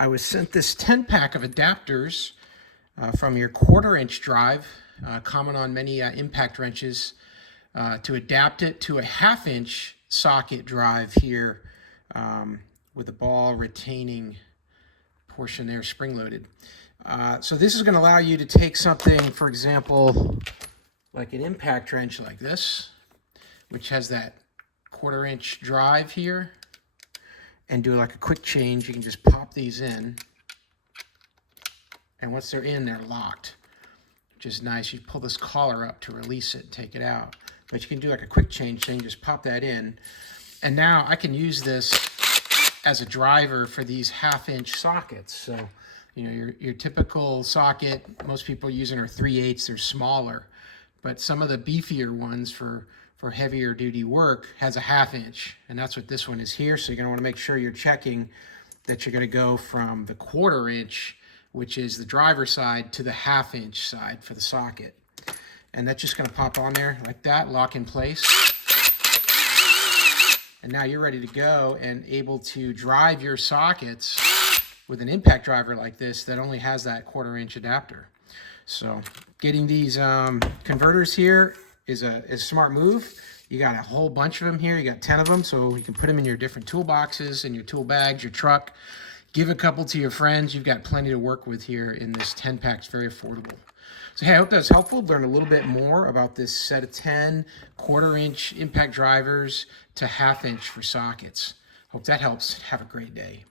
I was sent this 10-pack of adapters from your 1/4-inch drive, common on many impact wrenches, to adapt it to a 1/2-inch socket drive here with a ball retaining portion there, spring-loaded. So this is going to allow you to take something, for example, like an impact wrench like this, which has that 1/4-inch drive here, and do like a quick change. You can just pop these in, and once they're in, they're locked, which is nice. You pull this collar up to release it and take it out, but you can do like a quick change thing, just pop that in, and now I can use this as a driver for these 1/2-inch sockets. So, you know, your typical socket, most people using are 3/8, they're smaller, but some of the beefier ones for heavier duty work has a 1/2-inch, and that's what this one is here. So you're going to want to make sure you're checking that you're going to go from the 1/4-inch, which is the driver side, to the 1/2-inch side for the socket. And that's just going to pop on there like that, lock in place. And now you're ready to go and able to drive your sockets with an impact driver like this that only has that 1/4-inch adapter. So getting these converters here is a smart move. You got a whole bunch of them here. You got 10 of them, so you can put them in your different toolboxes, in your tool bags, your truck. Give a couple to your friends. You've got plenty to work with here in this 10-pack. It's very affordable. So hey, I hope that's helpful. Learn a little bit more about this set of 10 1/4-inch impact drivers to 1/2-inch for sockets. Hope that helps. Have a great day.